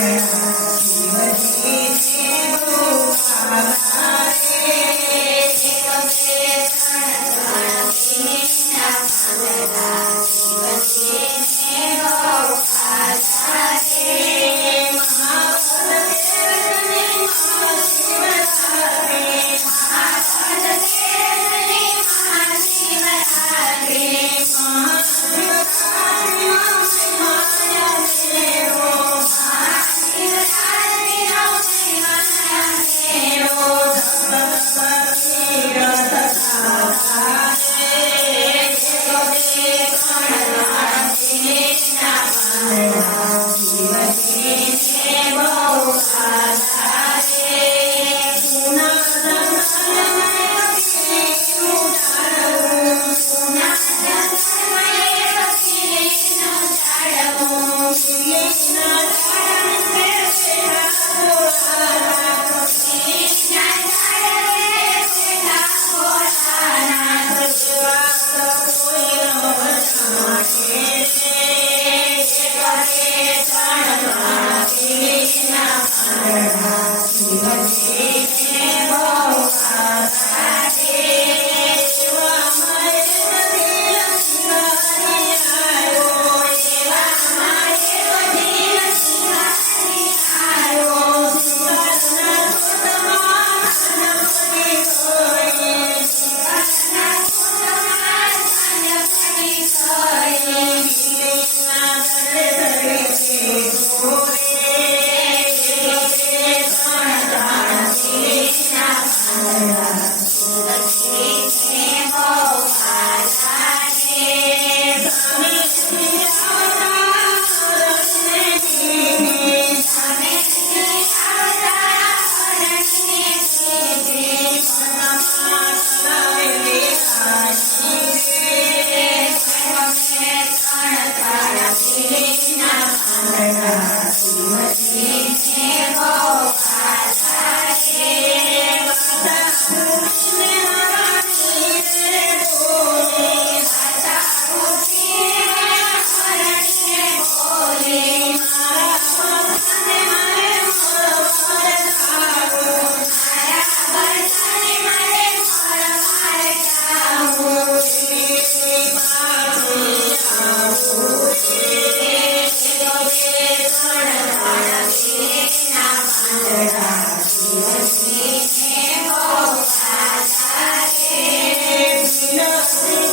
terra. Amen. Thank you.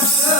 I'm sorry.